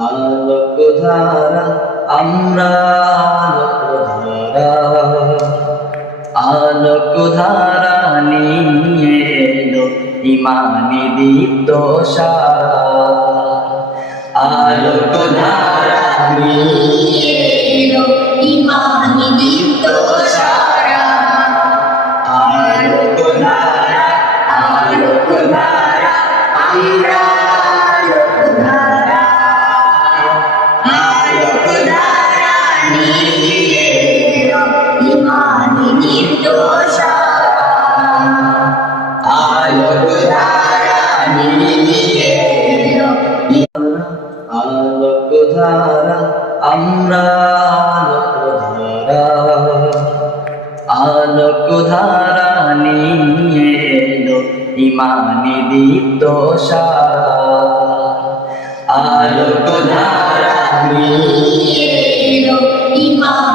আলোকধারা আমরা আলোকধারা নিয়ে এলো ইমানি দীপ্ত সারা আলোকধারা নিয়ে এলো ইমানি দীপ্ত সারা আলোকধারা আলোকধারা আমরা আলোকধারা আমরা আলোকধারা নিয়ে এলো ইমানি দীপ্ত সারা আলোকধারা নিয়ে এলো ইমানি